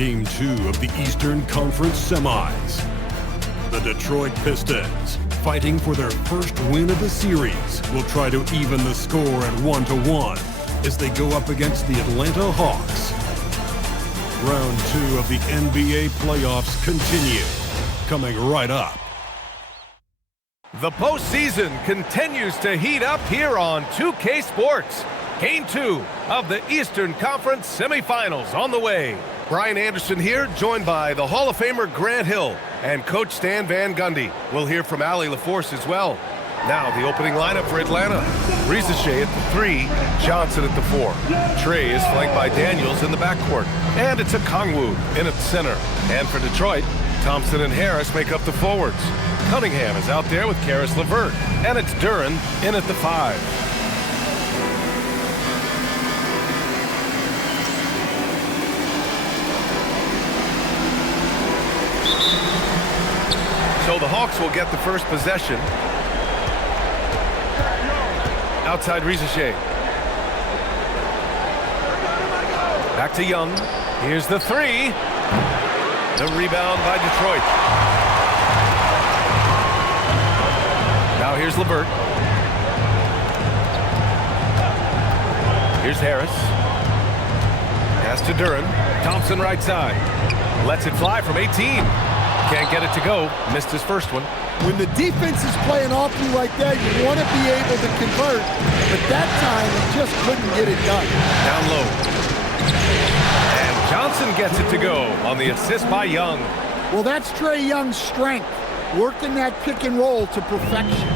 Game 2 of the Eastern Conference Semis. The Detroit Pistons, fighting for their first win of the series, will try to even the score at 1-1 as they go up against the Atlanta Hawks. Round 2 of the NBA playoffs continue, coming right up. The postseason continues to heat up here on 2K Sports. Game 2 of the Eastern Conference Semifinals on the way. Brian Anderson here, joined by the Hall of Famer Grant Hill and Coach Stan Van Gundy. We'll hear from Allie LaForce as well. Now the opening lineup for Atlanta. Ricochet at the 3, Johnson at the 4. Trey is flanked by Daniels in the backcourt. And it's a Kongwu in at center. And for Detroit, Thompson and Harris make up the forwards. Cunningham is out there with Karis LeVert. And it's Duren in at the 5. So the Hawks will get the first possession. Outside Ricochet. Back to Young. Here's the 3. The rebound by Detroit. Now here's LeVert. Here's Harris. Pass to Duren. Thompson right side. Lets it fly from 18. Can't get it to go. Missed his first one. When the defense is playing off you like that, you want to be able to convert. But that time, he just couldn't get it done. Down low. And Johnson gets it to go on the assist by Young. Well, that's Trae Young's strength, working that pick and roll to perfection.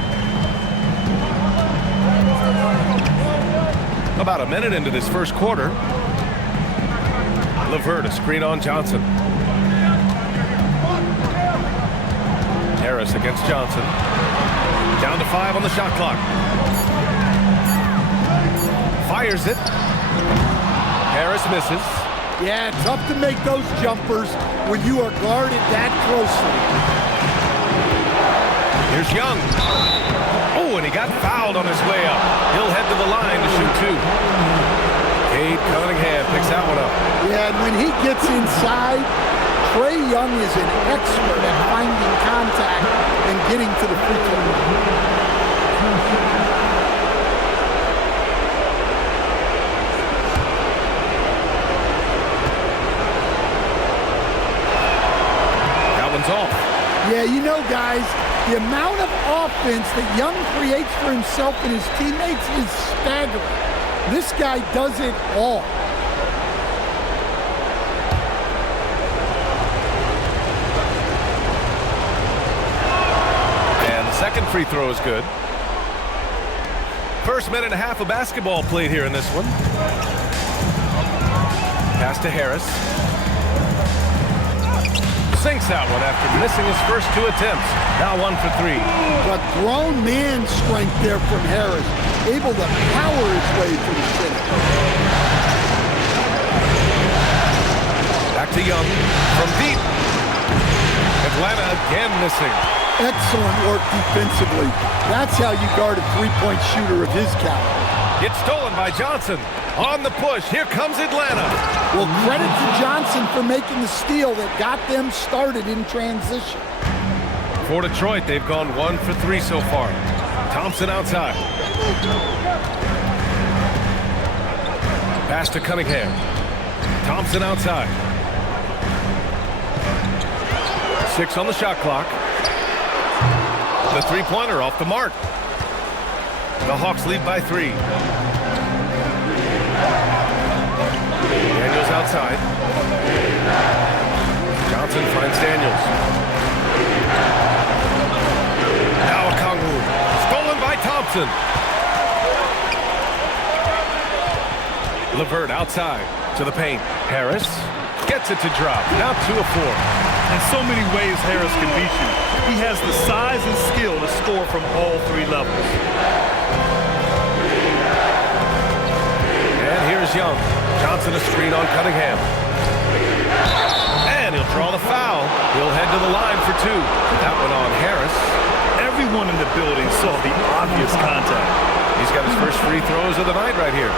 About a minute into this first quarter. LeVert, a screen on Johnson. Harris against Johnson. Down to 5 on the shot clock. Fires it. Harris misses. Yeah, tough to make those jumpers when you are guarded that closely. Here's Young. Oh, and he got fouled on his way up. He'll head to the line to shoot 2. Cade Cunningham picks that one up. Yeah, and when he gets inside, Trae Young is an expert at finding contact and getting to the free throw line. That one's off. Yeah, you know, guys, the amount of offense that Young creates for himself and his teammates is staggering. This guy does it all. Second free throw is good. First minute and a half of basketball played here in this one. Pass to Harris. Sinks that one after missing his first 2 attempts. Now 1 for 3. But grown man strength there from Harris. Able to power his way to the finish. Back to Young from deep. Atlanta again missing. Excellent work defensively. That's how you guard a three-point shooter of his caliber. It's stolen by Johnson. On the push, here comes Atlanta. Well, credit to Johnson for making the steal that got them started in transition. For Detroit, they've gone 1 for 3 so far. Thompson outside. Pass to Cunningham. Thompson outside. 6 on the shot clock. The three-pointer off the mark. The Hawks lead by 3. Daniels outside. Johnson finds Daniels. Now Kongwu. Stolen by Thompson. LeVert outside to the paint. Harris gets it to drop. Now 2 of 4. In so many ways, Harris can beat you. He has the size and skill to score from all 3 levels. And here's Young. Johnson a screen on Cunningham. And he'll draw the foul. He'll head to the line for 2. That one on Harris. Everyone in the building saw the obvious contact. He's got his first free throws of the night right here.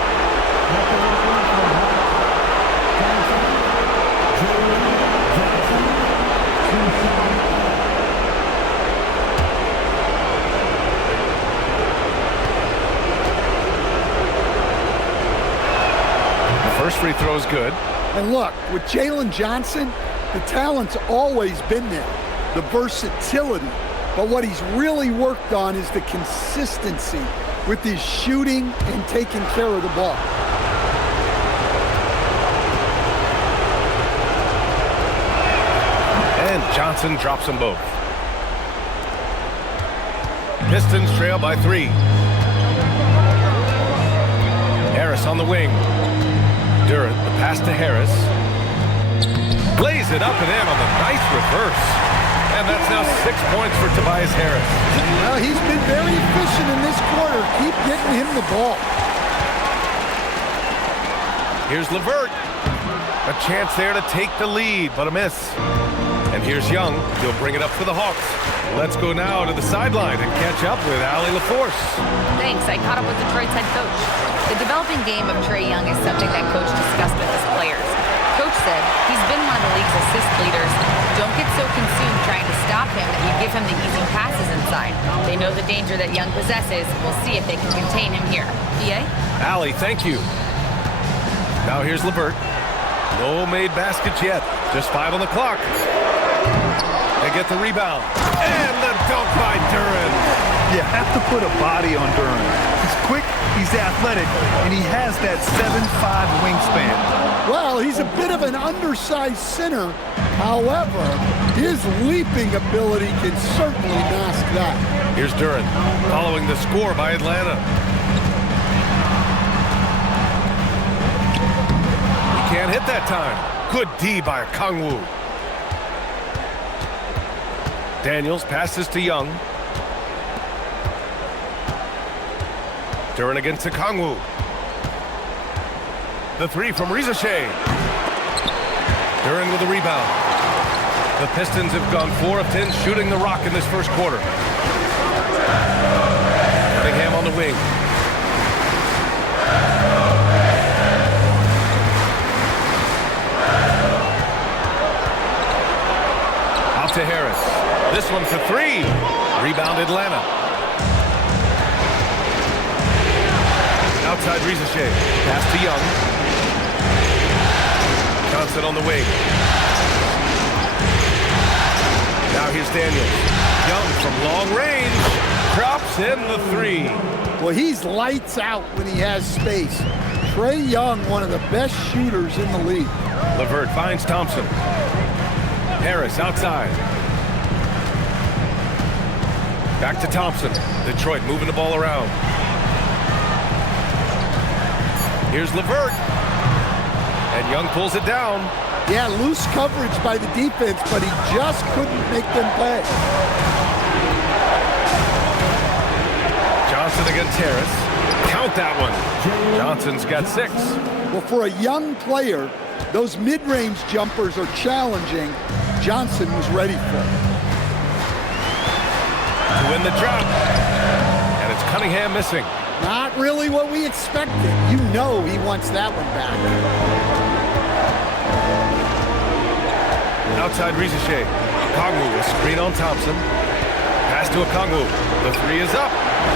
First free throw is good. And look, with Jalen Johnson, the talent's always been there, the versatility. But what he's really worked on is the consistency with his shooting and taking care of the ball. And Johnson drops them both. Pistons trail by 3. Harris on the wing. Durant, the pass to Harris. Lays it up and in on the nice reverse. And that's now 6 points for Tobias Harris. Well, he's been very efficient in this quarter. Keep getting him the ball. Here's LeVert. A chance there to take the lead, but a miss. And here's Young. He'll bring it up for the Hawks. Let's go now to the sideline and catch up with Allie LaForce. Thanks. I caught up with Detroit's head coach. The developing game of Trae Young is something that coach discussed with his players. Coach said he's been one of the league's assist leaders. Don't get so consumed trying to stop him that you give him the easy passes inside. They know the danger that Young possesses. We'll see if they can contain him here. BA? Allie, thank you. Now here's LeVert. No made baskets yet. Just 5 on the clock. They get the rebound. And the dunk by Durant. You have to put a body on Durant. He's quick, he's athletic, and he has that 7'5" wingspan. Well, he's a bit of an undersized center. However, his leaping ability can certainly mask that. Here's Durant following the score by Atlanta. He can't hit that time. Good D by Kangwoo. Daniels passes to Young. Durant against Kangwoo. The 3 from Rizashea. Durant with the rebound. The Pistons have gone 4 of 10 shooting the rock in this first quarter. Cunningham on the wing. Out to Harris. This one for 3. Rebound Atlanta. Outside Rizashea. Pass to Young. Johnson on the wing. Now here's Daniels. Young from long range. Drops in the 3. Well, he's lights out when he has space. Trae Young, one of the best shooters in the league. LeVert finds Thompson. Harris outside. Back to Thompson. Detroit moving the ball around. Here's LeVert. And Young pulls it down. Yeah, loose coverage by the defense, but he just couldn't make them pay. Johnson against Harris. Count that one. Johnson's got 6. Well, for a young player, those mid-range jumpers are challenging. Johnson was ready for it. To win the drop. And it's Cunningham missing. Not really what we expected. You know he wants that one back. Outside Rizashea. Okongwu, a screen on Thompson. Pass to Okongwu. The 3 is up.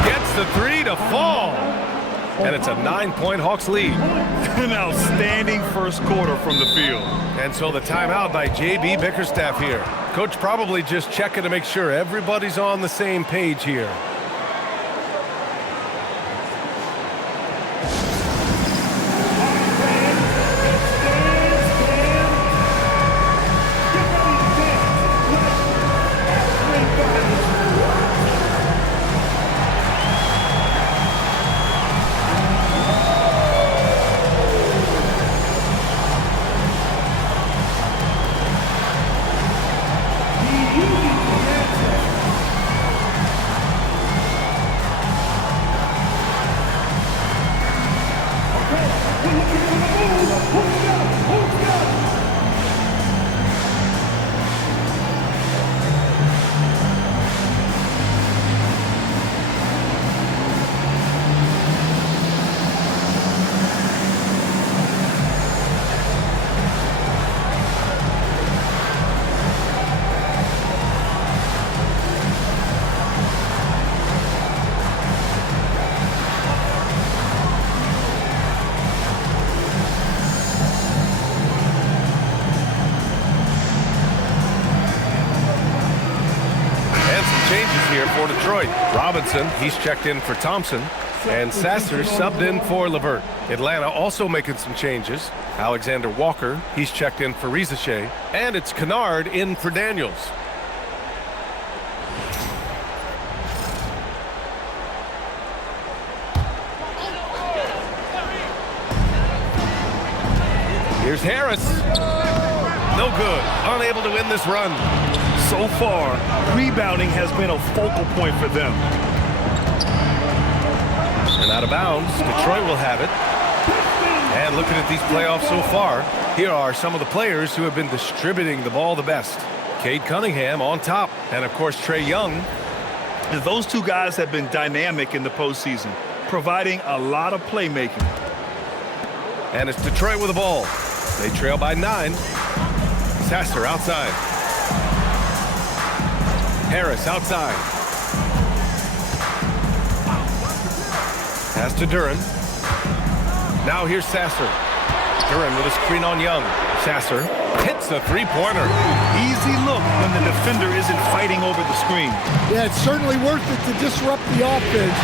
Gets the 3 to fall. And it's a 9-point Hawks lead. An outstanding first quarter from the field. And so the timeout by J.B. Bickerstaff here. Coach probably just checking to make sure everybody's on the same page here. Robinson, he's checked in for Thompson. And Sasser subbed in for Levert. Atlanta also making some changes. Alexander Walker, he's checked in for Rizachet. And it's Kennard in for Daniels. Here's Harris. No good. Unable to win this run. So far, rebounding has been a focal point for them. And out of bounds, Detroit will have it. And looking at these playoffs so far, here are some of the players who have been distributing the ball the best. Cade Cunningham on top. And of course, Trae Young. Those two guys have been dynamic in the postseason, providing a lot of playmaking. And it's Detroit with the ball. They trail by 9. Sasser outside. Harris outside. Pass to Duren. Now here's Sasser. Duren with a screen on Young. Sasser hits the three-pointer. Easy look when the defender isn't fighting over the screen. Yeah, it's certainly worth it to disrupt the offense.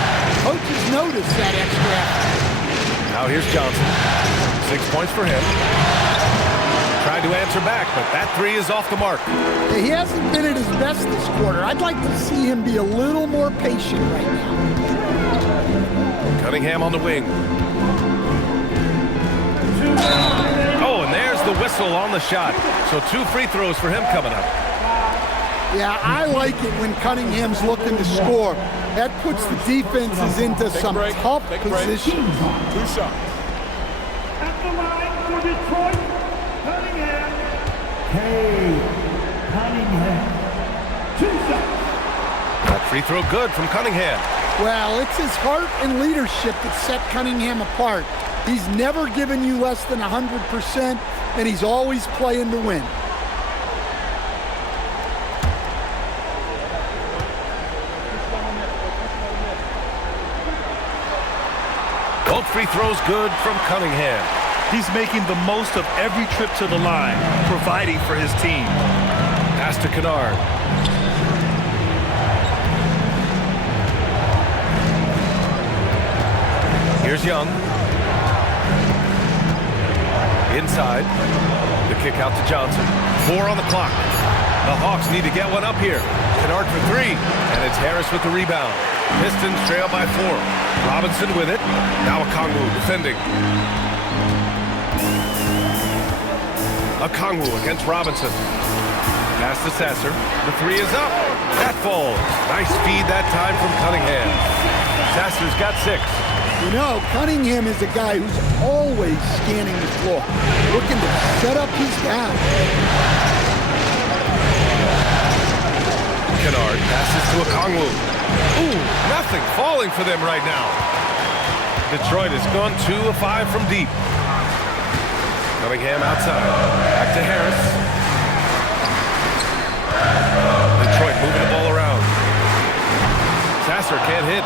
Coaches notice that extra effort. Now here's Johnson. 6 points for him. Tried to answer back, but that three is off the mark. Yeah, he hasn't been at his best this quarter. I'd like to see him be a little more patient right now. Cunningham on the wing. Oh, and there's the whistle on the shot. So 2 free throws for him coming up. Yeah, I like it when Cunningham's looking to score. That puts the defenses into some tough positions. 2 shots. At the line for Detroit, Cunningham. Cade Cunningham. 2 shots. That free throw good from Cunningham. Well, it's his heart and leadership that set Cunningham apart. He's never given you less than 100%, and he's always playing to win. Both free throws good from Cunningham. He's making the most of every trip to the line, providing for his team. Pass to Kennard. Here's Young. Inside. The kick out to Johnson. 4 on the clock. The Hawks need to get one up here. Kennard for 3. And it's Harris with the rebound. Pistons trail by 4. Robinson with it. Now Okongwu defending. Okongwu against Robinson. Pass to Sasser. The 3 is up. That falls. Nice feed that time from Cunningham. Sasser's got 6. You know, Cunningham is a guy who's always scanning the floor, looking to set up his guy. Kennard passes to Okongwu. Ooh, nothing falling for them right now. Detroit has gone 2 of 5 from deep. Cunningham outside. Back to Harris. Detroit moving the ball around. Sasser can't hit.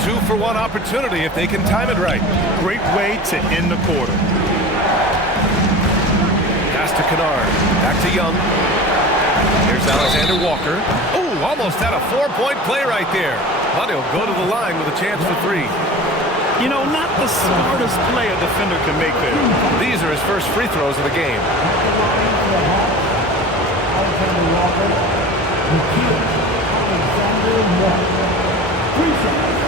2-for-1 opportunity if they can time it right. Great way to end the quarter. Pass to Kennard. Back to Young. Here's Alexander Walker. Ooh, almost had a 4-point play right there. But he'll go to the line with a chance for 3. You know, not the smartest play a defender can make there. These are his first free throws of the game. Alexander Walker. Alexander Walker. 3 shots.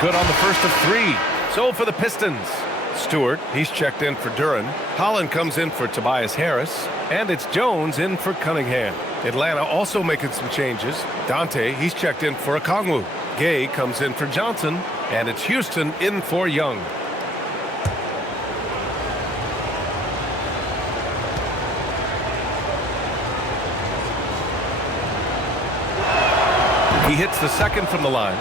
Good on the first of 3. So for the Pistons, Stewart, he's checked in for Duren. Holland comes in for Tobias Harris. And it's Jones in for Cunningham. Atlanta also making some changes. Dante, he's checked in for Okongwu. Gay comes in for Johnson. And it's Houston in for Young. He hits the second from the line.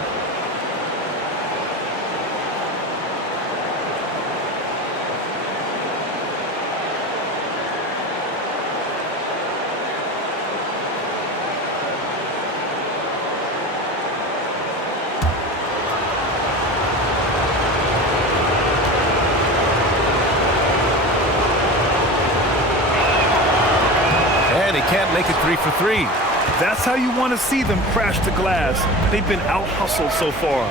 make it 3 for 3. That's how you want to see them crash the glass. They've been out-hustled so far.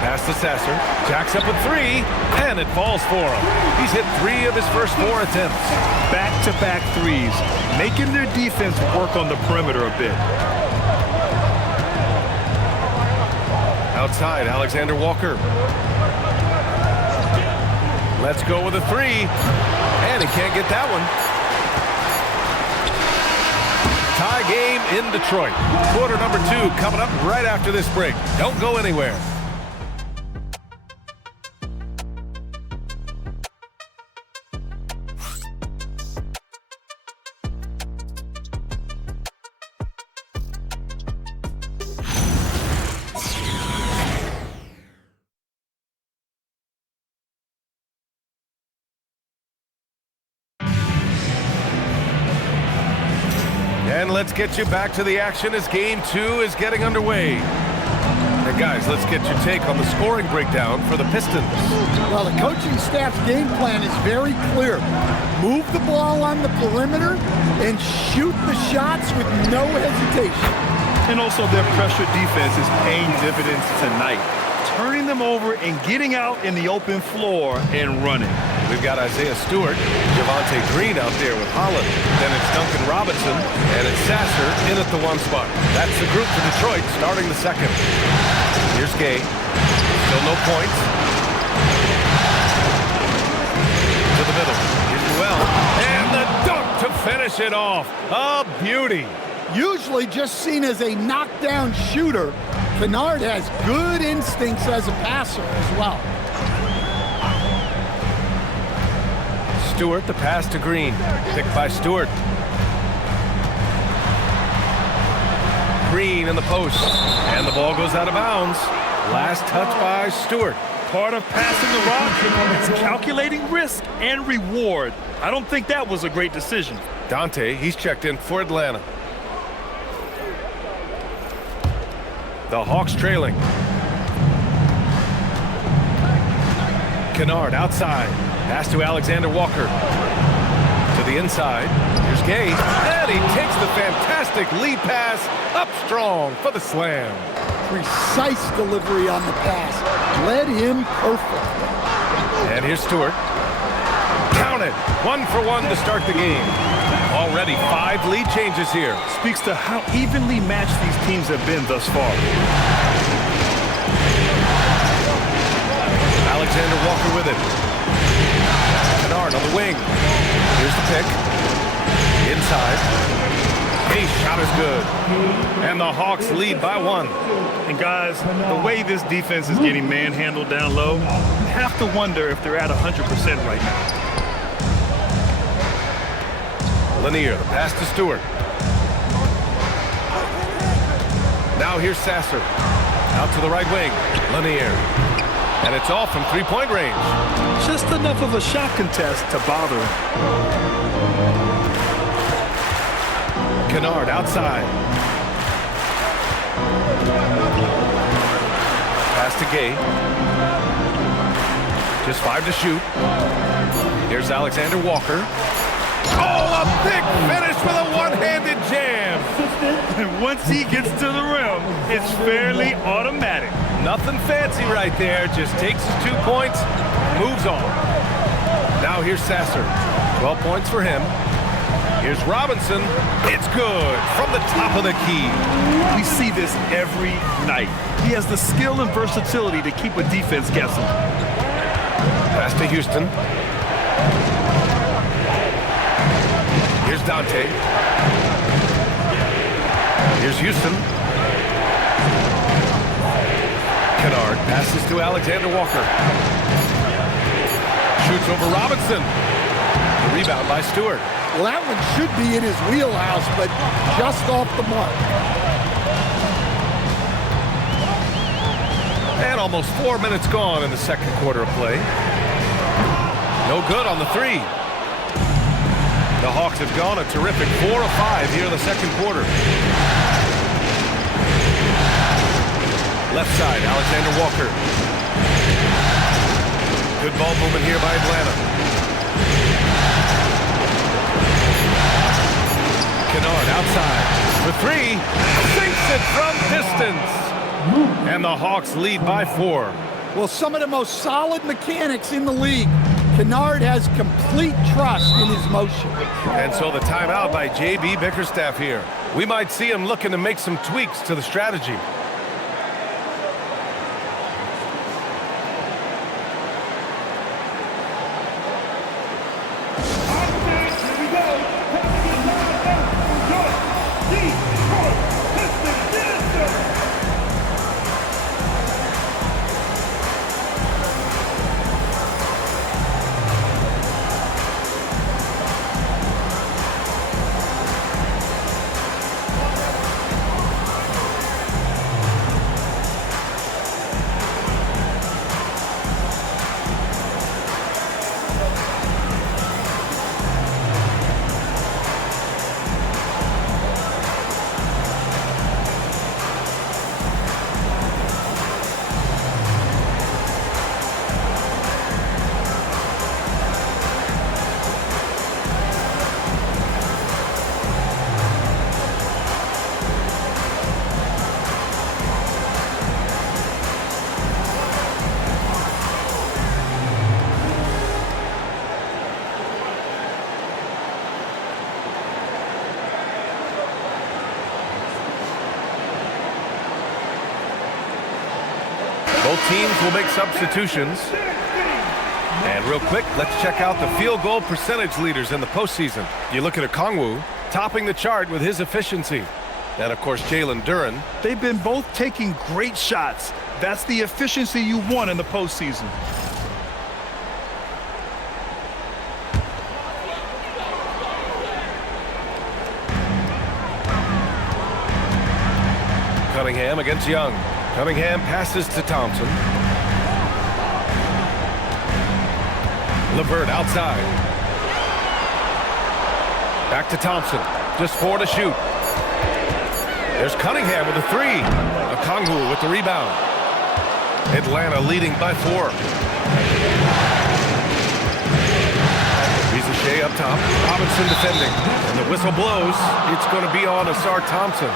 Pass to Sasser. Jacks up with 3, and it falls for him. He's hit 3 of his first 4 attempts. Back-to-back threes, making their defense work on the perimeter a bit. Outside, Alexander Walker. Let's go with a 3, and he can't get that one. Tie game in Detroit. Quarter number 2 coming up right after this break. Don't go anywhere. And let's get you back to the action as Game 2 is getting underway. And guys, let's get your take on the scoring breakdown for the Pistons. Well, the coaching staff's game plan is very clear. Move the ball on the perimeter and shoot the shots with no hesitation. And also their pressure defense is paying dividends tonight. Turning them over and getting out in the open floor and running. We've got Isaiah Stewart, Javonte Green out there with Holland. Then it's Duncan Robinson, and it's Sasser in at the 1 spot. That's the group for Detroit starting the second. Here's Gay. Still no points. To the middle. Here's Noel. And the dunk to finish it off. A beauty. Usually just seen as a knockdown shooter, Kennard has good instincts as a passer as well. Stewart, the pass to Green. Picked by Stewart. Green in the post. And the ball goes out of bounds. Last touch by Stewart. Part of passing the rock is calculating risk and reward. I don't think that was a great decision. Dante, he's checked in for Atlanta. The Hawks trailing. Kennard outside. Pass to Alexander Walker. To the inside. Here's Gay. And he takes the fantastic lead pass up strong for the slam. Precise delivery on the pass. Led him perfectly. And here's Stewart. Count it. 1 for 1 to start the game. Already 5 lead changes here. Speaks to how evenly matched these teams have been thus far. Alexander Walker with it. Kennard on the wing. Here's the pick. Inside. A shot is good. And the Hawks lead by 1. And guys, the way this defense is getting manhandled down low, you have to wonder if they're at 100% right now. Lanier, the pass to Stewart. Now here's Sasser. Out to the right wing. Lanier. And it's off from 3-point range. Just enough of a shot contest to bother him. Kennard outside. Pass to Gay. Just 5 to shoot. Here's Alexander Walker. Oh, a big finish with a one-handed jam. And once he gets to the rim, it's fairly automatic. Nothing fancy right there. Just takes his 2 points, moves on. Now here's Sasser. 12 points for him. Here's Robinson. It's good from the top of the key. We see this every night. He has the skill and versatility to keep a defense guessing. Pass to Houston. Here's Dante. Here's Houston. Kennard passes to Alexander Walker. Shoots over Robinson. The rebound by Stewart. Well, that one should be in his wheelhouse, but just off the mark. And almost 4 minutes gone in the second quarter of play. No good on the 3. The Hawks have gone a terrific 4 of 5 here in the second quarter. Left side, Alexander Walker. Good ball movement here by Atlanta. outside. For three, sinks it from distance. And the Hawks lead by 4. Well, some of the most solid mechanics in the league. Kennard has complete trust in his motion. And so the timeout by J.B. Bickerstaff here. We might see him looking to make some tweaks to the strategy. Both teams will make substitutions. And real quick, let's check out the field goal percentage leaders in the postseason. You look at Okongwu, topping the chart with his efficiency. And, of course, Jalen Duren. They've been both taking great shots. That's the efficiency you want in the postseason. Cunningham against Young. Cunningham passes to Thompson. LeVert outside. Back to Thompson. Just 4 to shoot. There's Cunningham with a 3. Okongwu with the rebound. Atlanta leading by 4. Shea up top. Robinson defending. And the whistle blows. It's going to be on Asar Thompson.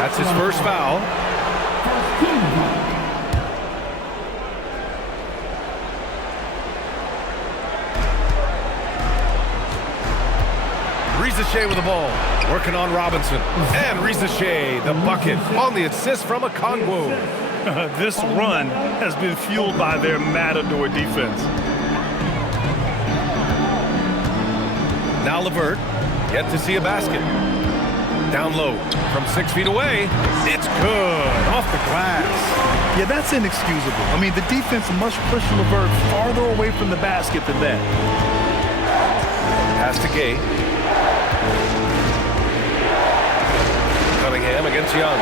That's his first foul. Shea with the ball. Working on Robinson. And Shea, the bucket on the assist from Okongwu. This run has been fueled by their matador defense. Now LeVert, yet to see a basket. Down low from 6 feet away. It's good off the glass. Yeah, that's inexcusable. I mean, the defense must push LeVert farther away from the basket than that. Pass to Gay. Cunningham against Young.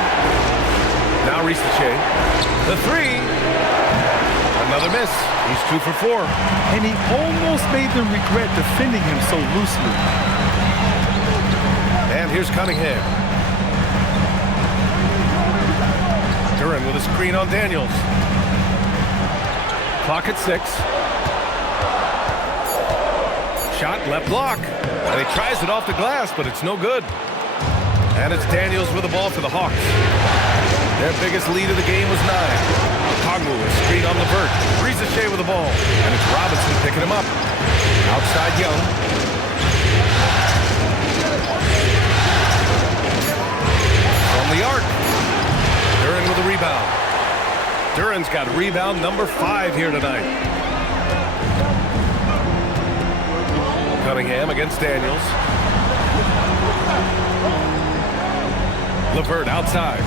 Now Shea. The 3. Another miss. He's 2 for 4. And he almost made them regret defending him so loosely. And here's Cunningham. Duren with a screen on Daniels. Clock at 6. Shot left block. And he tries it off the glass, but it's no good. And it's Daniels with the ball for the Hawks. Their biggest lead of the game was 9. Okongwu is screen on LeVert. Shea with the ball. And it's Robinson picking him up. Outside Young. From the arc. Duren with a rebound. Duren's got rebound number 5 here tonight. Cunningham against Daniels. LeVert outside.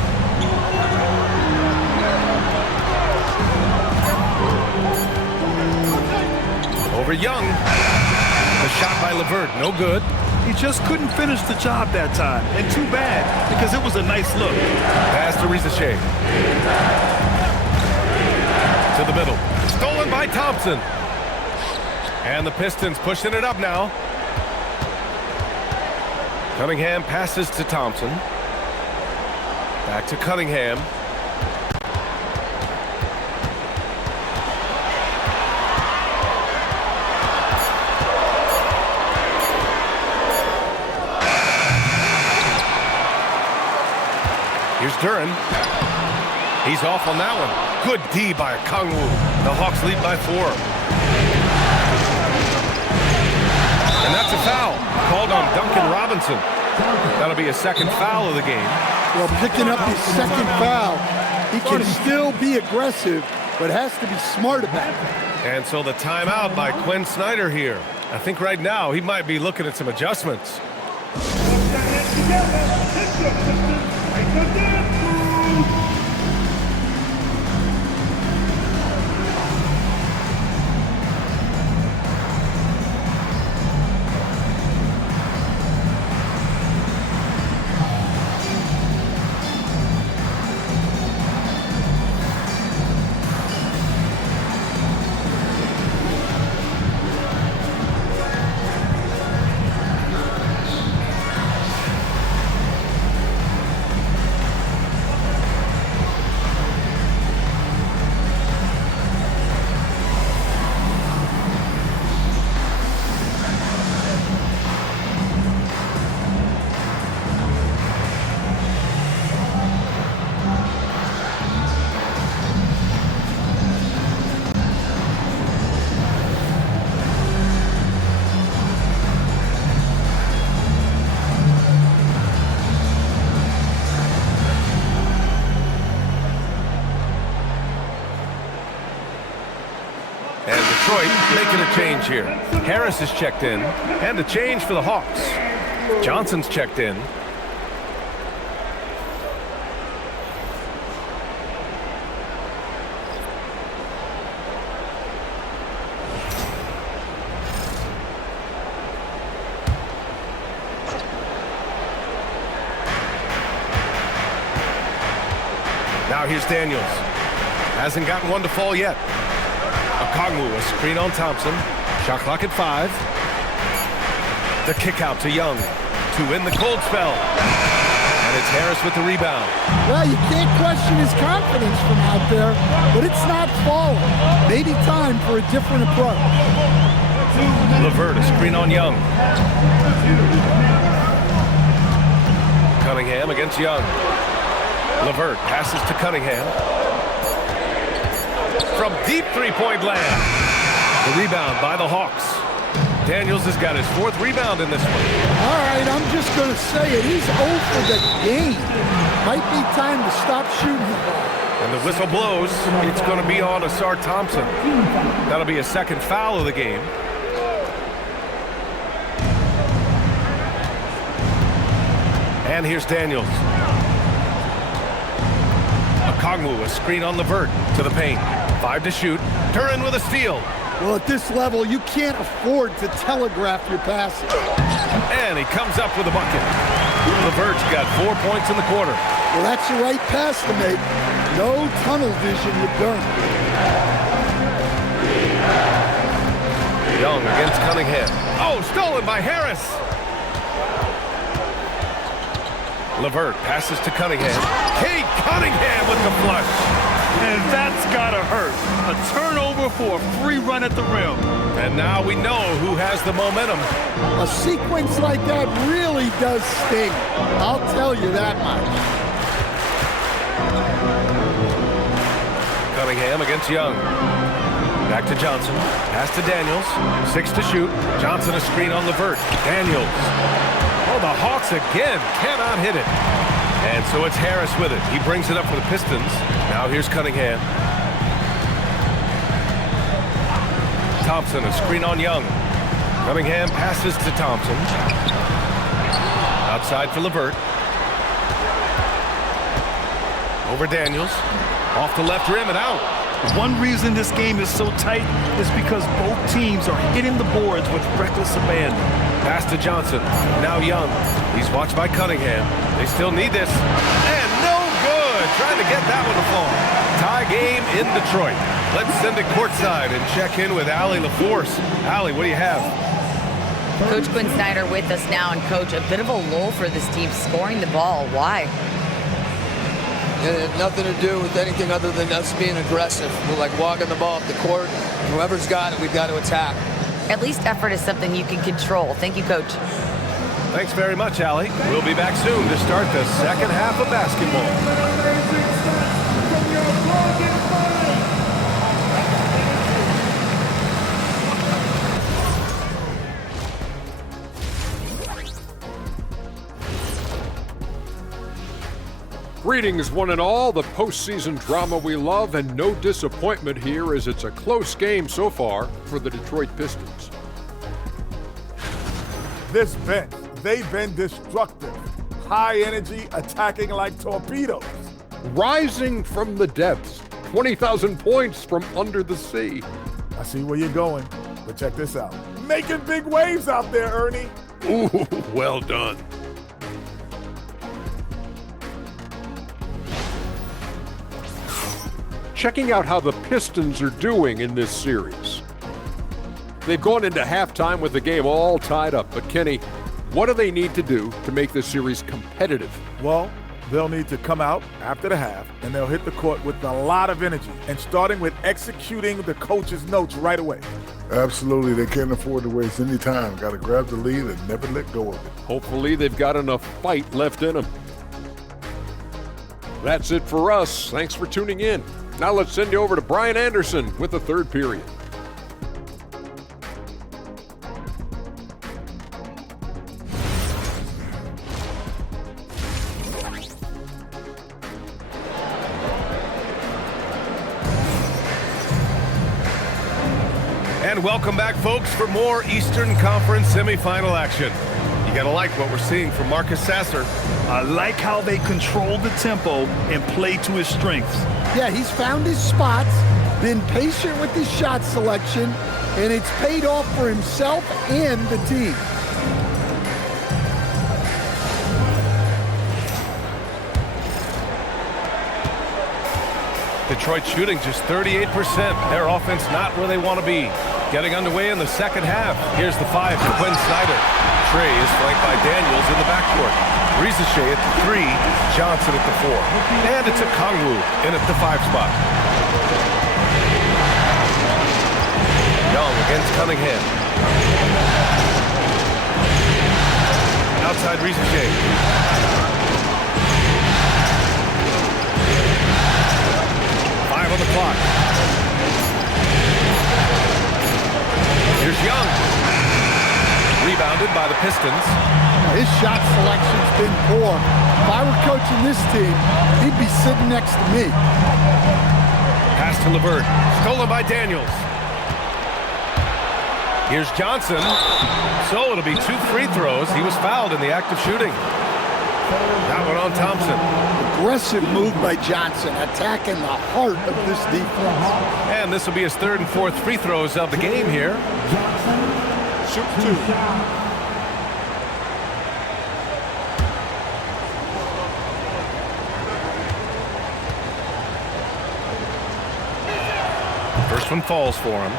Over Young. The shot by LeVert, no good. He just couldn't finish the job that time. And too bad, because it was a nice look. Pass to Shea. To the middle. Stolen by Thompson. And the Pistons pushing it up now. Cunningham passes to Thompson. Back to Cunningham. Duren. He's off on that one. Good D by Kangwoo. The Hawks lead by 4. And that's a foul called on Duncan Robinson. That'll be a second foul of the game. Well, picking up his second foul, he can still be aggressive, but has to be smart about it. And so the timeout by Quinn Snyder here. I think right now he might be looking at some adjustments. Detroit making a change here. Harris is checked in, and a change for the Hawks. Johnson's checked in. Now here's Daniels. Hasn't gotten one to fall yet. Okongwu, a screen on Thompson. Shot clock at 5. The kick out to Young to win the cold spell. And it's Harris with the rebound. Well, you can't question his confidence from out there, but it's not falling. Maybe time for a different approach. LeVert, a screen on Young. Cunningham against Young. LeVert passes to Cunningham. From deep three-point land. The rebound by the Hawks. Daniels has got his 4th rebound in this one. All right, I'm just going to say it. He's 0 for the game. Might be time to stop shooting the ball. And the whistle blows. It's going to be on Asar Thompson. That'll be a second foul of the game. And here's Daniels. Okongwu, a screen on LeVert to the paint. 5 to shoot. Duren with a steal. Well, at this level, you can't afford to telegraph your passes. And he comes up with a bucket. LeVert's got 4 points in the quarter. Well, that's the right pass to make. No tunnel vision with Duren. Young against Cunningham. Oh, stolen by Harris. LeVert passes to Cunningham. Kate Cunningham with the flush. And that's gotta hurt. A turnover for a free run at the rim. And now we know who has the momentum. A sequence like that really does sting. I'll tell you that much. Cunningham against Young. Back to Johnson. Pass to Daniels. 6 to shoot. Johnson a screen on LeVert. Daniels. Oh, the Hawks again cannot hit it. And so it's Harris with it. He brings it up for the Pistons. Now here's Cunningham. Thompson, a screen on Young. Cunningham passes to Thompson. Outside for LeVert. Over Daniels. Off the left rim and out. One reason this game is so tight is because both teams are hitting the boards with reckless abandon. Pass to Johnson. Now Young. He's watched by Cunningham. They still need this. And no good. Trying to get that one to fall. Tie game in Detroit. Let's send it courtside and check in with Allie LaForce. Allie, what do you have? Coach Quinn Snyder with us now. And, Coach, a bit of a lull for this team scoring the ball. Why? It had nothing to do with anything other than us being aggressive. We're like walking the ball up the court. Whoever's got it, we've got to attack. At least effort is something you can control. Thank you, Coach. Thanks very much, Allie. We'll be back soon to start the second half of basketball. Greetings, one and all. The postseason drama we love, and no disappointment here as it's a close game so far for the Detroit Pistons. This bench, they've been destructive. High energy, attacking like torpedoes. Rising from the depths, 20,000 points from under the sea. I see where you're going, but check this out. Making big waves out there, Ernie. Ooh, well done. Checking out how the Pistons are doing in this series. They've gone into halftime with the game all tied up, but Kenny, what do they need to do to make this series competitive? Well, they'll need to come out after the half, and they'll hit the court with a lot of energy, and starting with executing the coach's notes right away. Absolutely, they can't afford to waste any time. Got to grab the lead and never let go of it. Hopefully they've got enough fight left in them. That's it for us. Thanks for tuning in. Now let's send you over to Brian Anderson with the third period. And welcome back, folks, for more Eastern Conference semifinal action. You gotta like what we're seeing from Marcus Sasser. I like how they control the tempo and play to his strengths. Yeah, he's found his spots, been patient with his shot selection, and it's paid off for himself and the team. Detroit shooting just 38%. Their offense not where they want to be. Getting underway in the second half. Here's the 5 for Quinn Snyder. Trey is flanked by Daniels in the backcourt. Ricochet at the 3, Johnson at the 4. And it's a Kongwu in at the 5 spot. Young against Cunningham. Outside Ricochet. On the clock. Here's Young. Rebounded by the Pistons. His shot selection's been poor. If I were coaching this team, he'd be sitting next to me. Pass to LeVert. Stolen by Daniels. Here's Johnson. So it'll be 2 free throws. He was fouled in the act of shooting. That one on Thompson. Aggressive move by Johnson, attacking the heart of this defense. And this will be his 3rd and 4th free throws of the game here. Shoot 2. First one falls for him.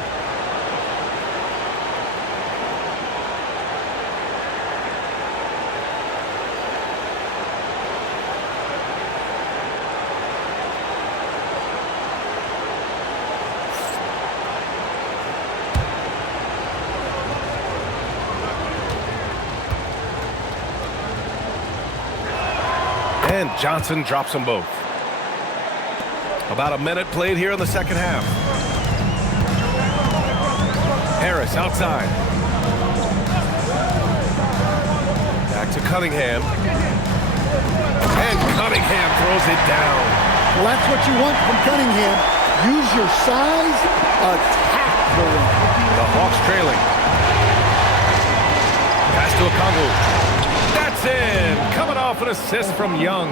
And Johnson drops them both. About a minute played here in the second half. Harris outside. Back to Cunningham. And Cunningham throws it down. Well, that's what you want from Cunningham. Use your size, attack the rim. The Hawks trailing. Pass to Okongwu. That's in. Coming off an assist from Young.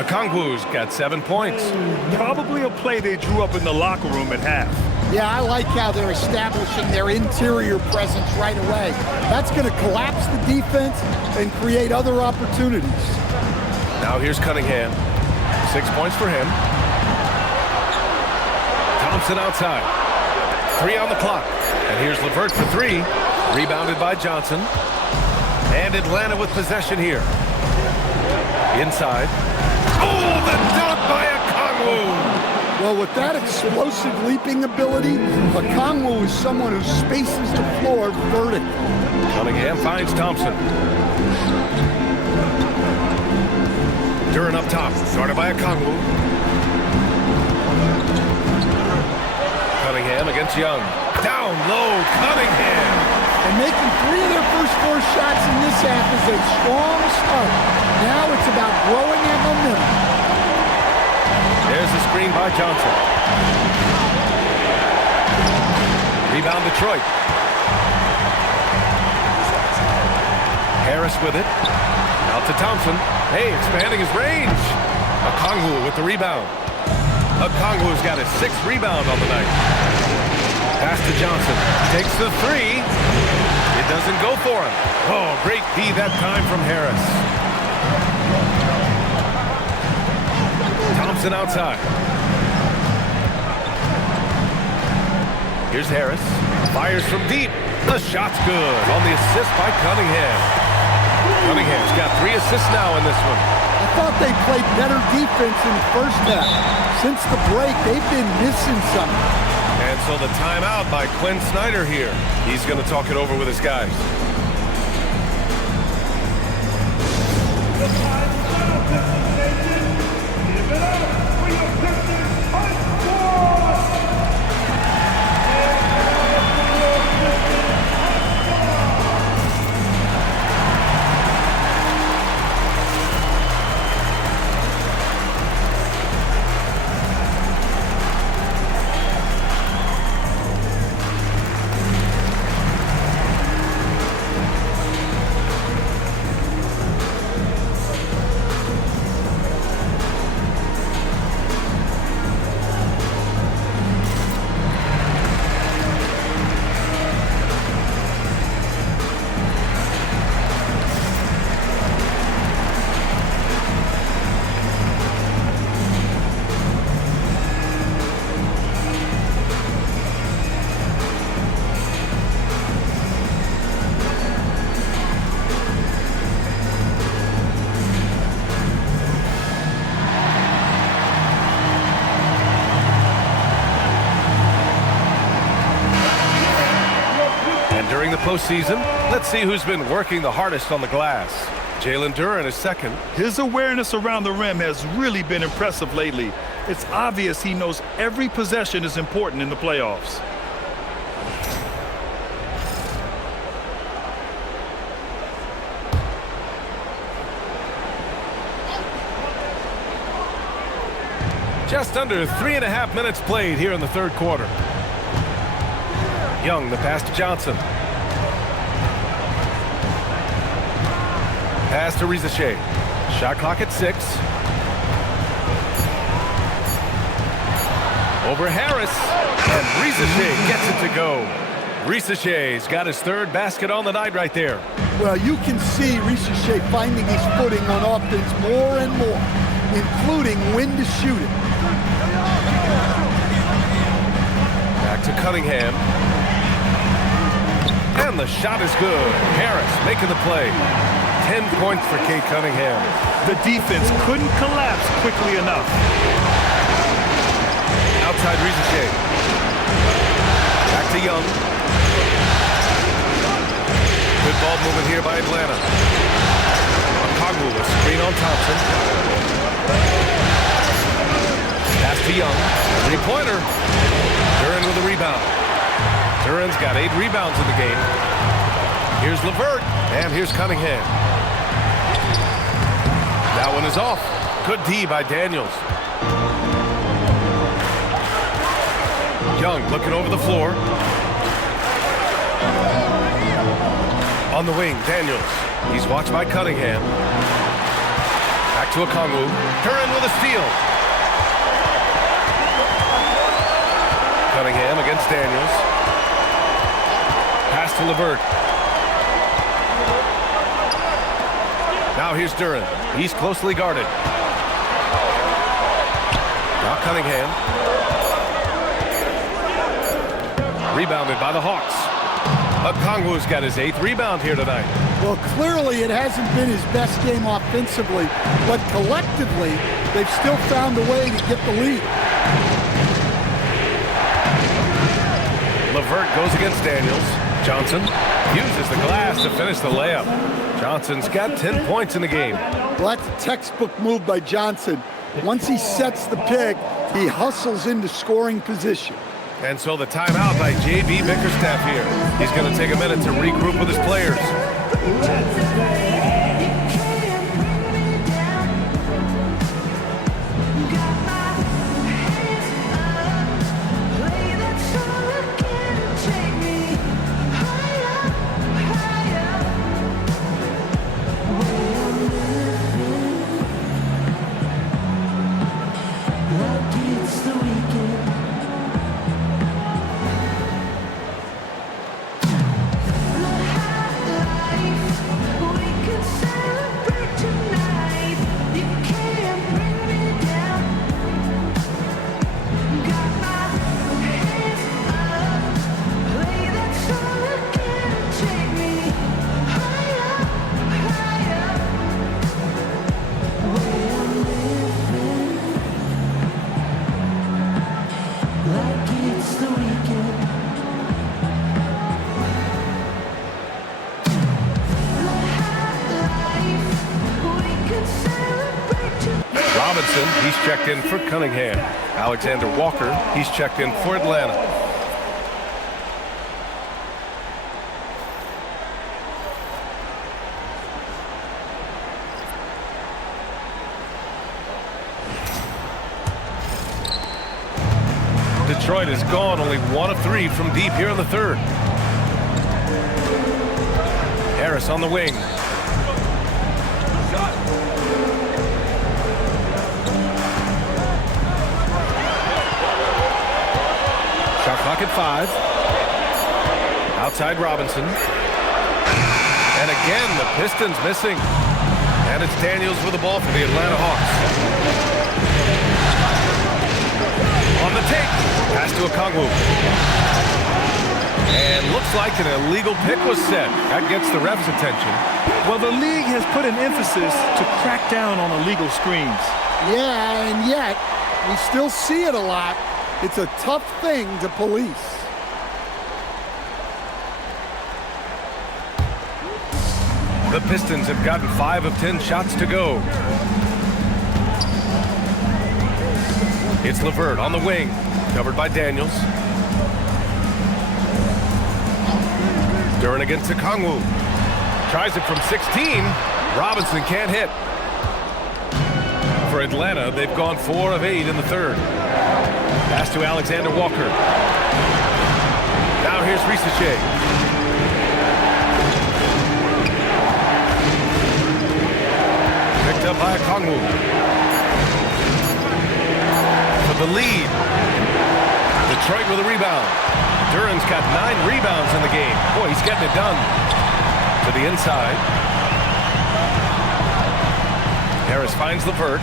Okongwu's got 7 points. Probably a play they drew up in the locker room at half. Yeah, I like how they're establishing their interior presence right away. That's going to collapse the defense and create other opportunities. Now here's Cunningham. 6 points for him. Thompson outside. 3 on the clock. And here's LeVert for 3. Rebounded by Johnson. And Atlanta with possession here. Inside. Oh, the dunk by Okongwu! Well, with that explosive leaping ability, Okongwu is someone who spaces the floor vertically. Cunningham finds Thompson. Duran up top, started by Okongwu. Cunningham against Young. Down low, Cunningham. And making 3 of their first 4 shots in this half is a strong start. Now it's about growing that momentum. There's the screen by Johnson. Rebound Detroit. Harris with it. Out to Thompson. Hey, expanding his range. Okongwu with the rebound. Okongwu's got his 6th rebound on the night. Pass to Johnson. Takes the 3. It doesn't go for him. Oh, great D that time from Harris. Thompson outside. Here's Harris. Fires from deep. The shot's good on the assist by Cunningham. Cunningham's got 3 assists now in this one. I thought they played better defense in the first half. Since the break, they've been missing something. And so the timeout by Quinn Snyder here. He's going to talk it over with his guys. During the postseason, let's see who's been working the hardest on the glass. Jalen Duran is second. His awareness around the rim has really been impressive lately. It's obvious he knows every possession is important in the playoffs. Just under 3.5 minutes played here in the third quarter. Young, the pass to Johnson. Pass to Rizachet. Shot clock at 6. Over Harris. And Rizachet gets it to go. Risachet's got his 3rd basket on the night right there. Well, you can see Rizachet finding his footing on offense more and more, including when to shoot it. Back to Cunningham. And the shot is good. Harris making the play. 10 points for Kate Cunningham. The defense couldn't collapse quickly enough. Outside Rizachet. Back to Young. Good ball movement here by Atlanta. Okongwu with screen on Thompson. Pass to Young. 3-pointer. Duran with a rebound. Duran's got 8 rebounds in the game. Here's LeVert, and here's Cunningham. That one is off. Good D by Daniels. Young looking over the floor. On the wing, Daniels. He's watched by Cunningham. Back to Okongwu. Duran with a steal. Cunningham against Daniels. Pass to LeVert. Now here's Duran. He's closely guarded. Now Cunningham. Rebounded by the Hawks. Okongwu's got his 8th rebound here tonight. Well, clearly it hasn't been his best game offensively, but collectively, they've still found a way to get the lead. LeVert goes against Daniels. Johnson uses the glass to finish the layup. Johnson's got 10 points in the game. Well, that's a textbook move by Johnson. Once he sets the pick, he hustles into scoring position. And so the timeout by J.B. Bickerstaff here. He's going to take a minute to regroup with his players. Robinson, he's checked in for Cunningham. Alexander Walker, he's checked in for Atlanta. Detroit has gone only 1 of 3 from deep here in the third. Harris on the wing. Shot clock at 5. Outside Robinson. And again, the Pistons missing. And it's Daniels with the ball for the Atlanta Hawks. On the take. Pass to Okongwu. And looks like an illegal pick was set. That gets the ref's attention. Well, the league has put an emphasis to crack down on illegal screens. Yeah, and yet we still see it a lot. It's a tough thing to police. The Pistons have gotten 5 of 10 shots to go. It's LeVert on the wing, covered by Daniels. Duren against Okongwu. Tries it from 16. Robinson can't hit. For Atlanta, they've gone 4 of 8 in the third. Pass to Alexander Walker. Now here's Risache. Picked up by Okongwu. For the lead. Detroit with a rebound. Duren's got 9 rebounds in the game. Boy, he's getting it done. To the inside. Harris finds LeVert.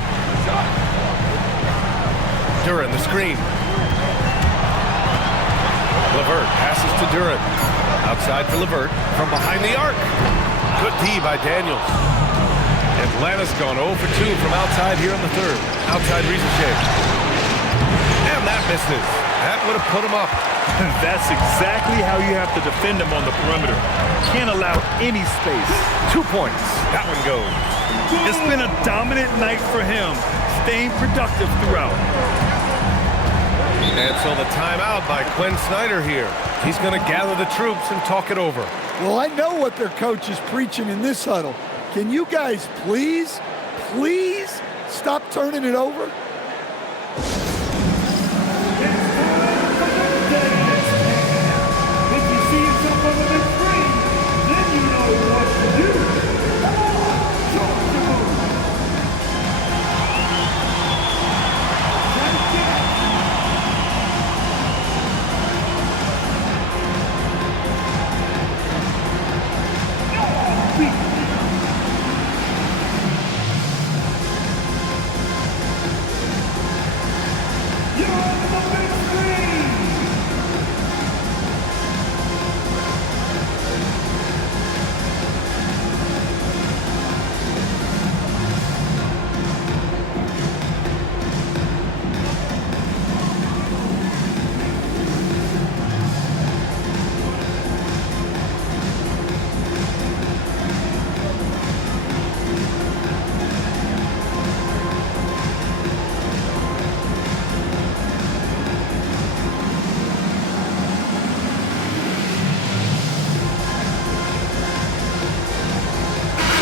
Duren, the screen. LeVert passes to Duren. Outside for LeVert. From behind the arc. Good D by Daniels. Atlanta's gone 0 for 2 from outside here in the third. Outside Risache. And that misses. That would have put him up. That's exactly how you have to defend him on the perimeter. Can't allow any space. 2 points. That one goes. It's been a dominant night for him, staying productive throughout. And so the timeout by Quinn Snyder here. He's going to gather the troops and talk it over. Well, I know what their coach is preaching in this huddle. Can you guys please stop turning it over?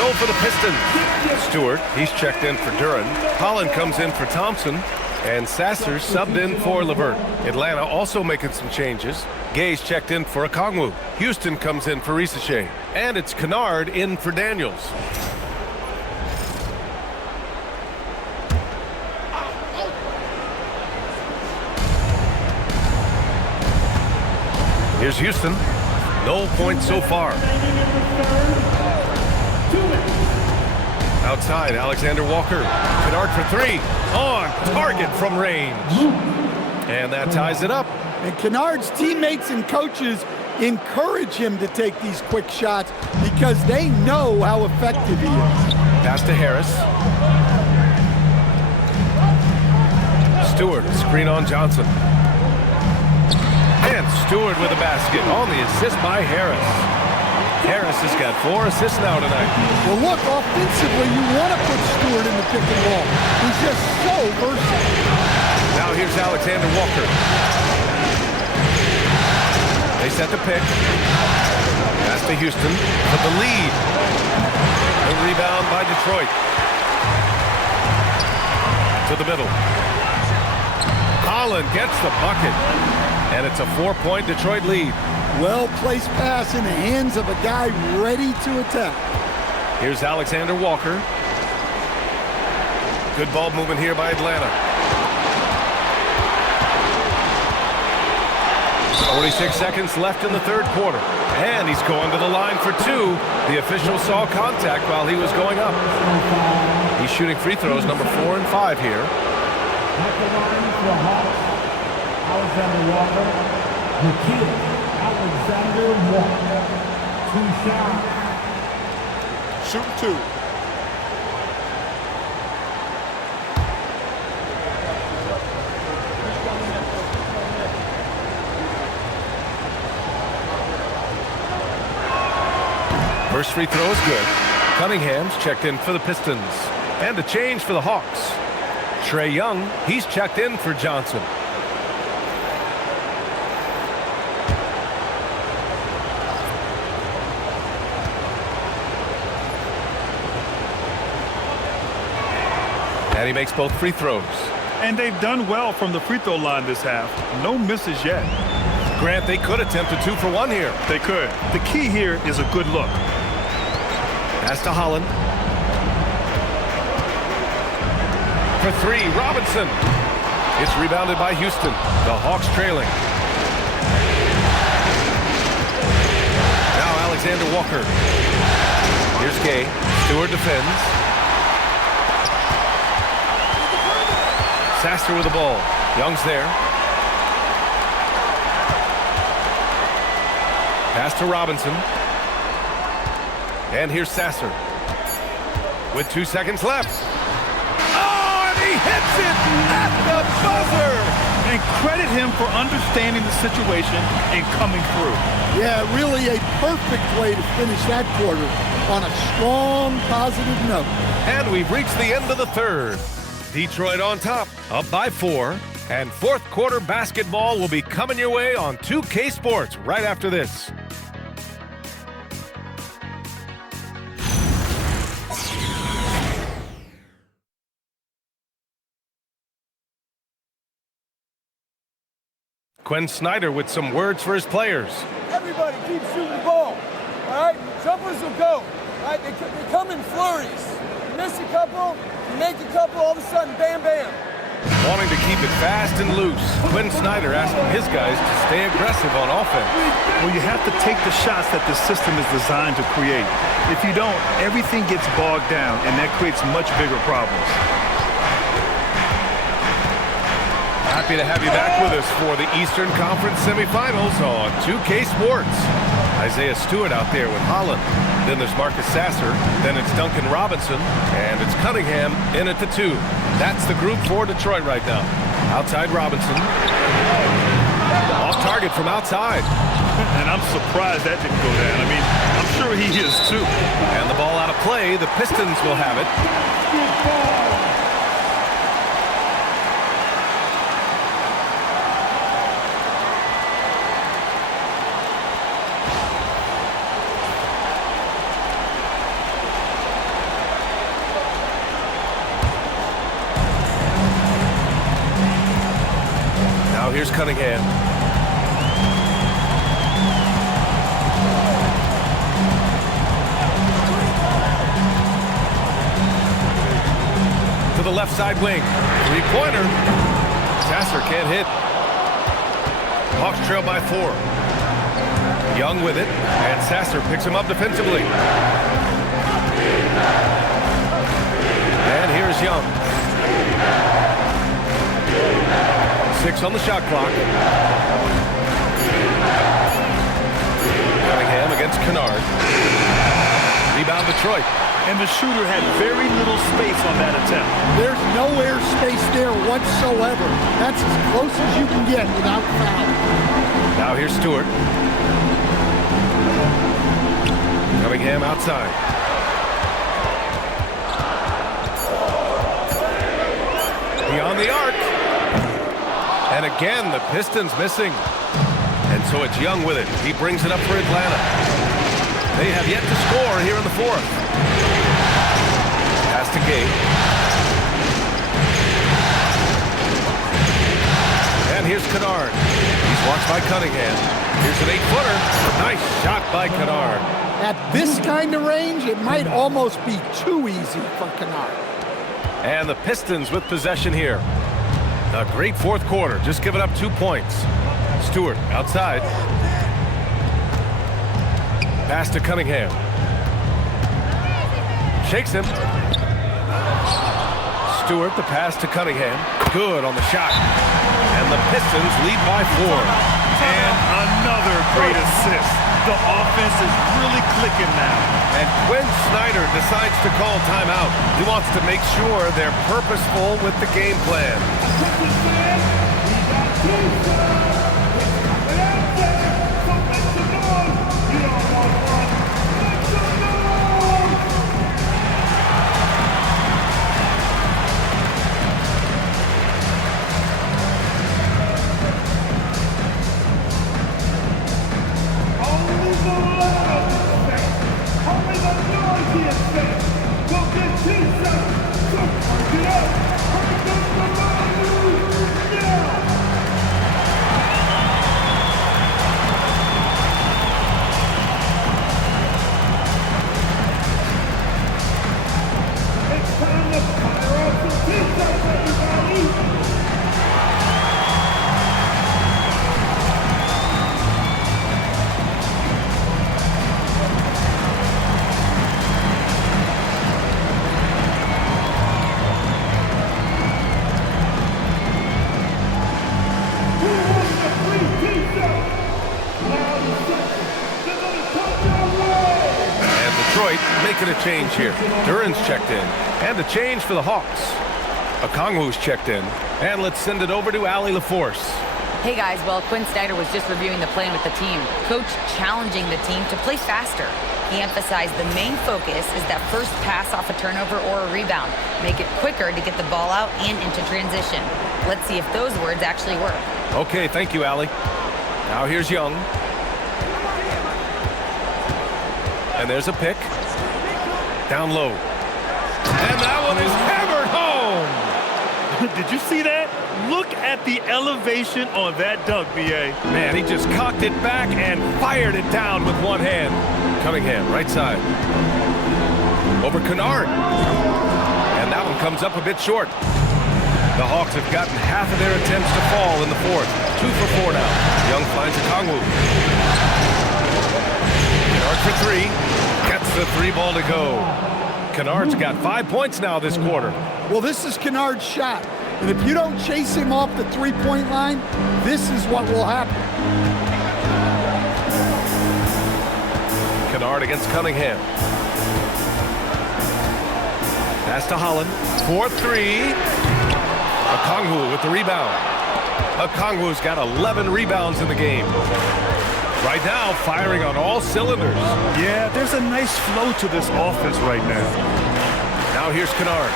go for the Pistons. Stewart, he's checked in for Duran. Holland comes in for Thompson. And Sasser subbed in for Levert. Atlanta also making some changes. Gay's checked in for Okongwu. Houston comes in for Risache. And it's Kennard in for Daniels. Here's Houston. No points so far. Outside, Alexander Walker. Kennard for three. On target from range. And that ties it up. And Kennard's teammates and coaches encourage him to take these quick shots because they know how effective he is. Pass to Harris. Stewart, screen on Johnson. And Stewart with a basket on the assist by Harris. Harris has got 4 assists now tonight. Well, look, offensively, you want to put Stewart in the pick and roll. He's just so versatile. Now here's Alexander Walker. They set the pick. Pass to Houston for the lead. The rebound by Detroit. To the middle. Holland gets the bucket. And it's a 4-point Detroit lead. Well-placed pass in the hands of a guy ready to attack. Here's Alexander Walker. Good ball movement here by Atlanta. 46 seconds left in the third quarter. And he's going to the line for 2. The official saw contact while he was going up. He's shooting free throws number 4 and 5 here. Alexander Walker, the kid, Alexander Walker, 2 shots. Shoot 2. First free throw is good. Cunningham's checked in for the Pistons. And a change for the Hawks. Trae Young, he's checked in for Johnson. And he makes both free throws. And they've done well from the free throw line this half. No misses yet. Grant, they could attempt a 2 for 1 here. They could. The key here is a good look. Pass to Holland. For 3, Robinson. It's rebounded by Houston. The Hawks trailing. Now Alexander Walker. Here's Gay. Stewart defends. Sasser with the ball. Young's there. Pass to Robinson. And here's Sasser. With 2 seconds left. Oh, and he hits it at the buzzer! And credit him for understanding the situation and coming through. Yeah, really a perfect way to finish that quarter on a strong, positive note. And we've reached the end of the third. Detroit on top, up by 4. And fourth quarter basketball will be coming your way on 2K Sports right after this. Quinn Snyder with some words for his players. Everybody keep shooting the ball. All right? Jumpers will go. All right? They come in flurries. You miss a couple, you make a couple, all of a sudden, bam, bam. Wanting to keep it fast and loose, Quinn Snyder asking his guys to stay aggressive on offense. Well, you have to take the shots that the system is designed to create. If you don't, everything gets bogged down, and that creates much bigger problems. Happy to have you back with us for the Eastern Conference Semifinals on 2K Sports. Isaiah Stewart out there with Holland. Then there's Marcus Sasser. Then it's Duncan Robinson. And it's Cunningham in at the 2. That's the group for Detroit right now. Outside Robinson. Off target from outside. And I'm surprised that didn't go down. I mean, I'm sure he is too. And the ball out of play. The Pistons will have it. Cunningham. To the left side wing. Three-pointer. Sasser can't hit. Hawks trail by 4. Young with it, and Sasser picks him up defensively. And here's Young. 6 on the shot clock. Cunningham against Kennard. Rebound Detroit. And the shooter had very little space on that attempt. There's no air space there whatsoever. That's as close as you can get without foul. Now here's Stewart. Cunningham outside. Beyond the arc. And again, the Pistons missing. And so it's Young with it. He brings it up for Atlanta. They have yet to score here in the 4th. Pass to Gabe. And here's Kennard. He's watched by Cunningham. Here's an 8-footer. Nice shot by Kennard. At this kind of range, it might almost be too easy for Kennard. And the Pistons with possession here. A great 4th quarter, just giving up 2 points. Stewart outside. Pass to Cunningham. Shakes him. Stewart, the pass to Cunningham. Good on the shot. And the Pistons lead by 4. And another great assist. The offense is really clicking now. And Quinn Snyder decides to call timeout. He wants to make sure they're purposeful with the game plan. Making a change here. Duran's checked in. And a change for the Hawks. Okongwu's checked in. And let's send it over to Allie LaForce. Hey guys, well, Quinn Snyder was just reviewing the plan with the team. Coach challenging the team to play faster. He emphasized the main focus is that first pass off a turnover or a rebound. Make it quicker to get the ball out and into transition. Let's see if those words actually work. Okay, thank you, Allie. Now here's Young. And there's a pick. Down low. And that one is hammered home. Did you see that? Look at the elevation on that dunk, B.A. Man, he just cocked it back and fired it down with one hand. Cunningham, right side. Over Kennard. And that one comes up a bit short. The Hawks have gotten half of their attempts to fall in the 4th. 2 for 4 now. Young finds Okongwu. Kennard for 3. Gets the 3 ball to go. Kennard's got 5 points now this quarter. Well, this is Kennard's shot. And if you don't chase him off the 3-point line, this is what will happen. Kennard against Cunningham. Pass to Holland. 4-3. Okongwu with the rebound. Okongwu's got 11 rebounds in the game. Right now, firing on all cylinders. Yeah, there's a nice flow to this offense right now. Now here's Kennard.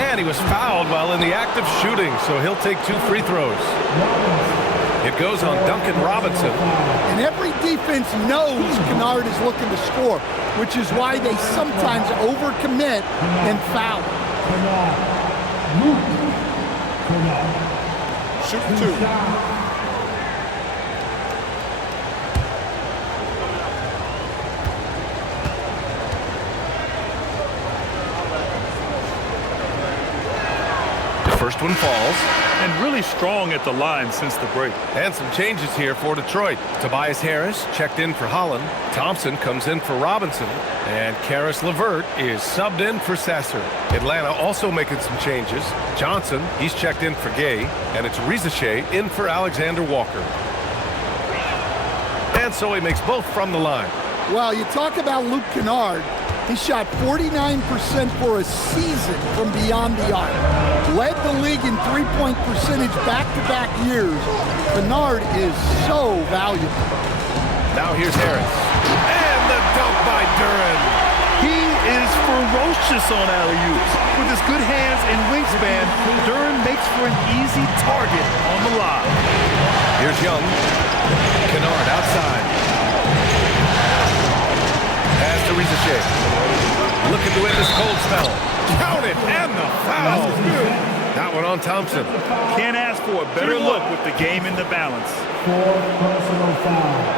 And he was fouled while in the act of shooting, so he'll take 2 free throws. It goes on Duncan Robinson. And every defense knows Kennard is looking to score, which is why they sometimes overcommit and foul. Shooting 2. First one falls. And really strong at the line since the break. And some changes here for Detroit. Tobias Harris checked in for Holland. Thompson comes in for Robinson. And Karis LeVert is subbed in for Sasser. Atlanta also making some changes. Johnson, he's checked in for Gay. And it's Rizachet in for Alexander Walker. And so he makes both from the line. Well, you talk about Luke Kennard. He shot 49% for a season from beyond the arc. Led the league in three-point percentage back-to-back years. Kennard is so valuable. Now here's Harris. And the dunk by Duren. He is ferocious on alley-oops. With his good hands and wingspan, Duren makes for an easy target on the lob. Here's Young. Kennard outside. Pass to Rizachet. Looking to end this cold spell. Count it, and the foul. That one on Thompson. Can't ask for a better look with the game in the balance. 4 personal fouls.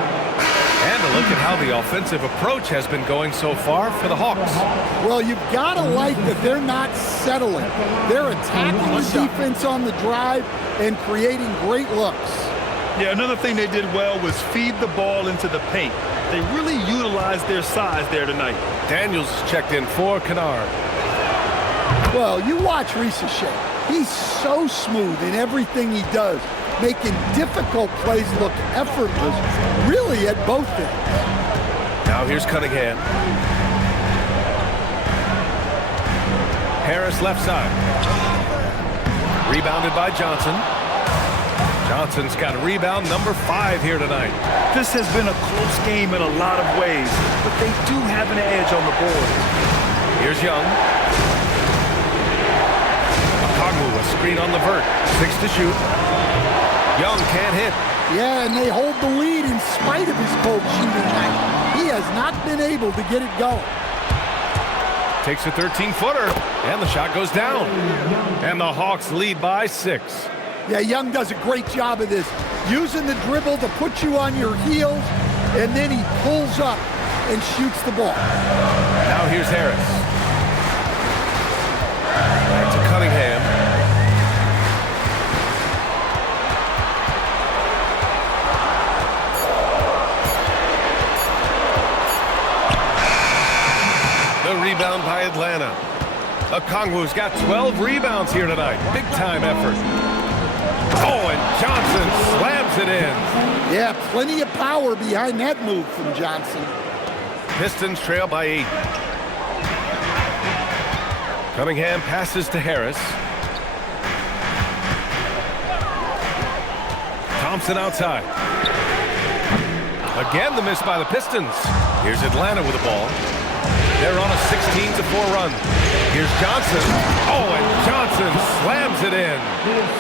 And a look at how the offensive approach has been going so far for the Hawks. Well, you've got to like that they're not settling. They're attacking the defense on the drive and creating great looks. Yeah, another thing they did well was feed the ball into the paint. They really utilized their size there tonight. Daniels checked in for Kennard. Well, you watch Rizachet. He's so smooth in everything he does, making difficult plays look effortless, really at both ends. Now here's Cunningham. Harris left side. Rebounded by Johnson. Johnson's got a rebound, number 5 here tonight. This has been a close game in a lot of ways, but they do have an edge on the board. Here's Young. Okongwu, a screen on LeVert. 6 to shoot. Young can't hit. Yeah, and they hold the lead in spite of his cold shooting night. He has not been able to get it going. Takes a 13-footer, and the shot goes down. And the Hawks lead by 6. Yeah, Young does a great job of this, using the dribble to put you on your heels, and then he pulls up and shoots the ball. Now here's Harris. Back to Cunningham. The rebound by Atlanta. Okongwu's got 12 rebounds here tonight. Big-time effort. Oh, and Johnson slams it in. Yeah, plenty of power behind that move from Johnson. Pistons trail by 8. Cunningham passes to Harris. Thompson outside. Again, the miss by the Pistons. Here's Atlanta with the ball. They're on a 16-4 run. Here's Johnson. Oh, and Johnson slams it in.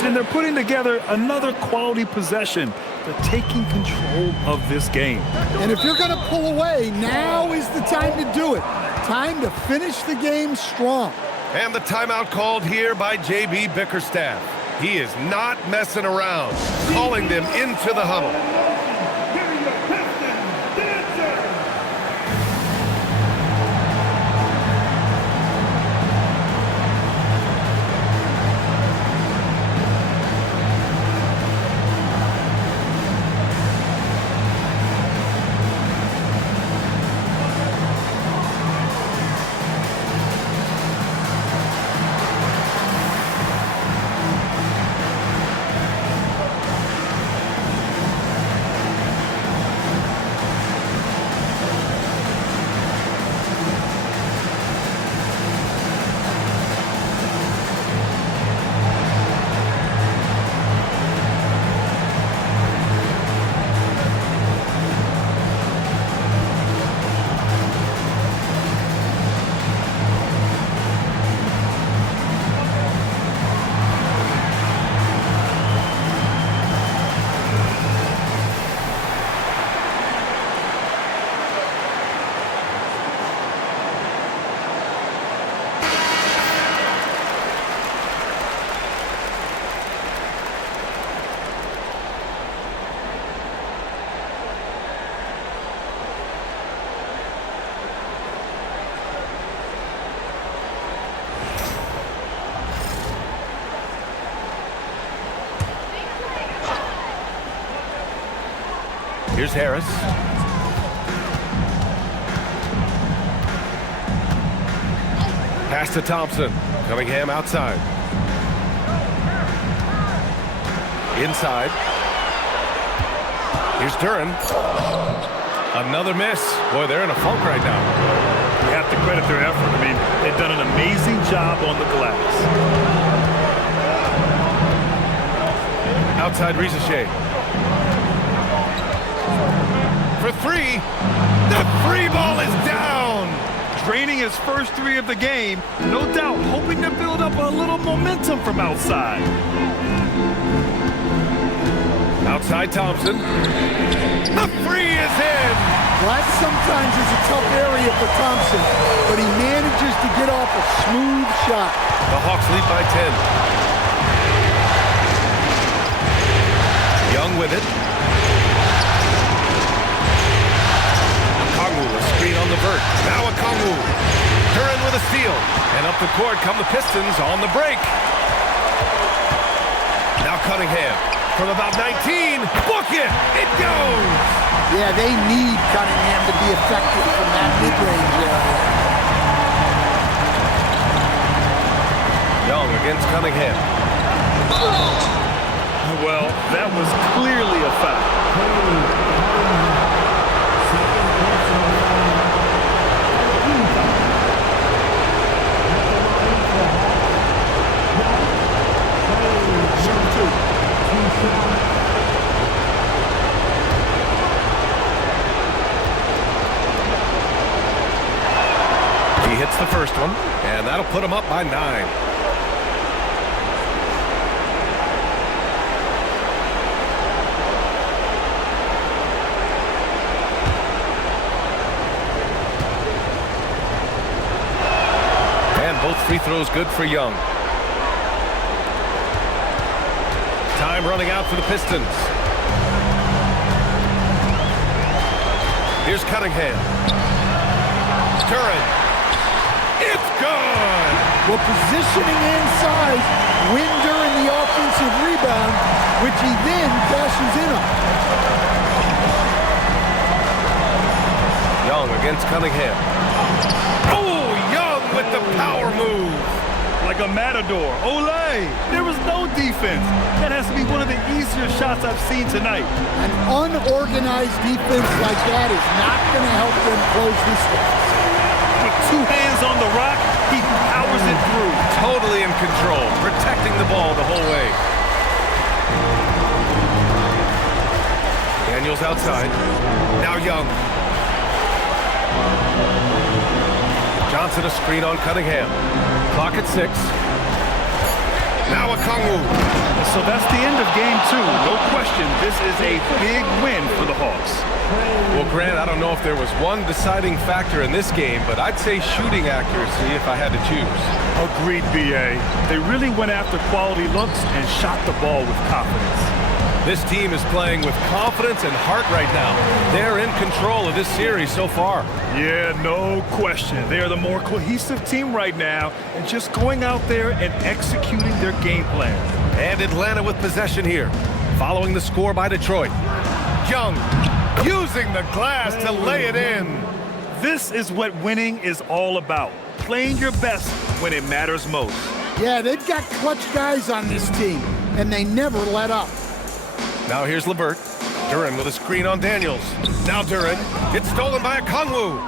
And they're putting together another quality possession. They're taking control of this game. And if you're going to pull away, now is the time to do it. Time to finish the game strong. And the timeout called here by J.B. Bickerstaff. He is not messing around, calling them into the huddle. Here's Harris. Pass to Thompson. Cunningham outside. Inside. Here's Duren. Another miss. Boy, they're in a funk right now. We have to credit their effort. I mean, they've done an amazing job on the glass. Outside Rizachet. For three. The three ball is down. Draining his first three of the game, no doubt hoping to build up a little momentum from outside. Outside Thompson. The three is in. Well, that sometimes is a tough area for Thompson, but he manages to get off a smooth shot. The Hawks lead by 10. Young with it. Okongwu, a screen on the vert. Now Okongwu. Duren with a steal. And up the court come the Pistons on the break. Now Cunningham. From about 19, book it! It goes! Yeah, they need Cunningham to be effective from that mid-range area. Young against Cunningham. Well, that was clearly a foul. He hits the first one, and that'll put him up by 9. And both free throws good for Young. Time running out for the Pistons. Here's Cunningham. Duren. It's good! Well, positioning inside, win during the offensive rebound, which he then cashes in on. Young against Cunningham. Oh, Young with the power move. Like a matador. Olay! There was no defense. That has to be one of the easier shots I've seen tonight. An unorganized defense like that is not going to help them close this one. With two hands on the rock, he powers it through. Totally in control, protecting the ball the whole way. Daniels outside. Now Young. Johnson a screen on Cunningham. Clock at 6. Now Okongwu. So that's the end of game 2. No question, this is a big win for the Hawks. Well, Grant, I don't know if there was one deciding factor in this game, but I'd say shooting accuracy if I had to choose. Agreed, B.A. They really went after quality looks and shot the ball with confidence. This team is playing with confidence and heart right now. They're in control of this series so far. Yeah, no question. They are the more cohesive team right now and just going out there and executing their game plan. And Atlanta with possession here, following the score by Detroit. Young using the glass to lay it in. This is what winning is all about. Playing your best when it matters most. Yeah, they've got clutch guys on this team, and they never let up. Now here's LeVert. Duren with a screen on Daniels. Now Duren. It's stolen by Okongwu.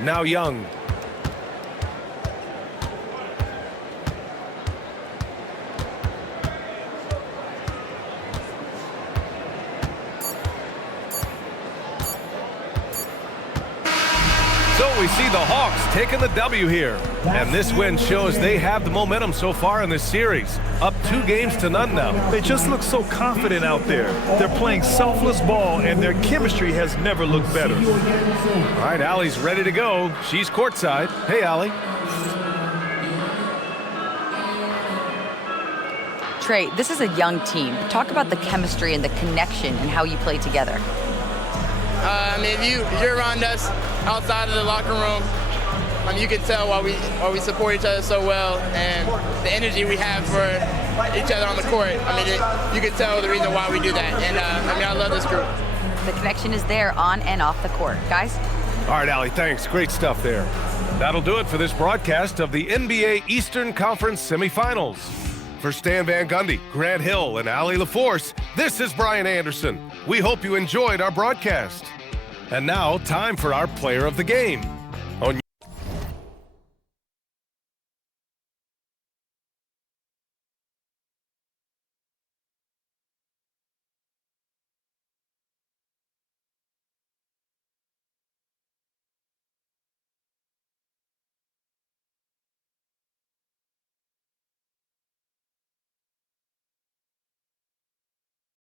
Now Young. So we see the Hawks taking the W here. And this win shows they have the momentum so far in this series. Up 2-0 now. They just look so confident out there. They're playing selfless ball, and their chemistry has never looked better. All right, Allie's ready to go. She's courtside. Hey, Allie. Trey, this is a young team. Talk about the chemistry and the connection and how you play together. I mean, if you're around us outside of the locker room, you can tell why we support each other so well, and the energy we have for each other on the court. I mean, you can tell the reason why we do that. And I love this group. The connection is there on and off the court. Guys? All right, Allie, thanks. Great stuff there. That'll do it for this broadcast of the NBA Eastern Conference Semifinals. For Stan Van Gundy, Grant Hill, and Allie LaForce, this is Brian Anderson. We hope you enjoyed our broadcast. And now, time for our player of the game.